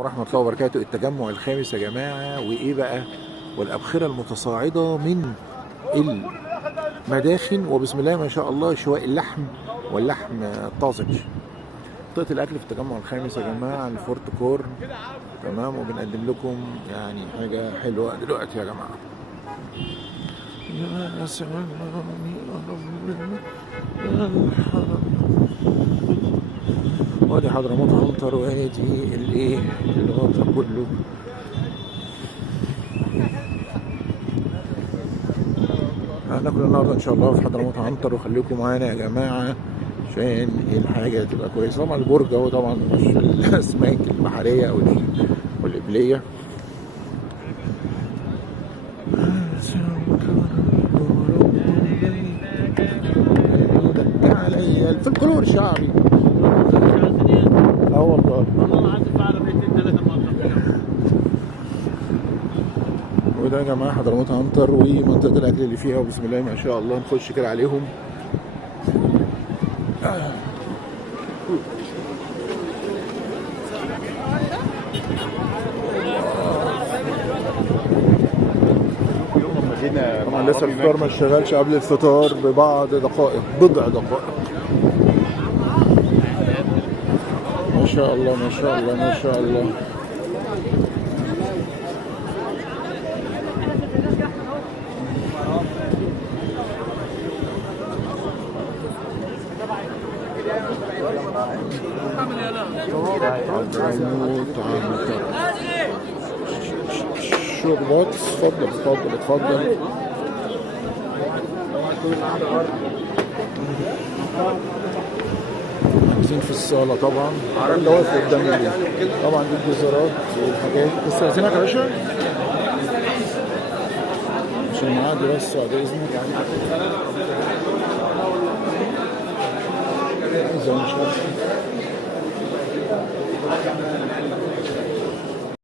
ورحمة الله وبركاته. التجمع الخامس يا جماعة، وإيه بقى؟ والأبخرة المتصاعدة من المداخن، وبسم الله ما شاء الله شواء اللحم واللحم الطازج. منطقة الأكل في التجمع الخامس يا جماعة، الفورت كورن، تمام. وبنقدم لكم يعني حاجة حلوة دلوقتي يا جماعة. وادي حضرموت عنتر، وادي الايه الوضع كله. هناكل النهارده ان شاء الله في حضرموت عنتر، وخليكم معانا يا جماعه عشان الحاجه تبقى كويسه. طبعا البرج اهو، طبعا مش الاسماك البحريه او والقبليه. علي الفلكلور الشعبي. اه والله وده يا جماعه حضرموت عنتر ومنطقه الاكل اللي فيها، وبسم الله ما شاء الله نخش كده عليهم. طبعا لسه الفطار ما اشتغلش، قبل الفطار بضع دقائق. ما شاء الله ما شاء الله ما شاء الله. شربات، اتفضل اتفضل اتفضل. عايزين في الصالة طبعا، اللي واقف قدامي دي طبعا دي الجزرات والحاجات. استاذنك يا باشا عشان نعدي بس بعد اذنك.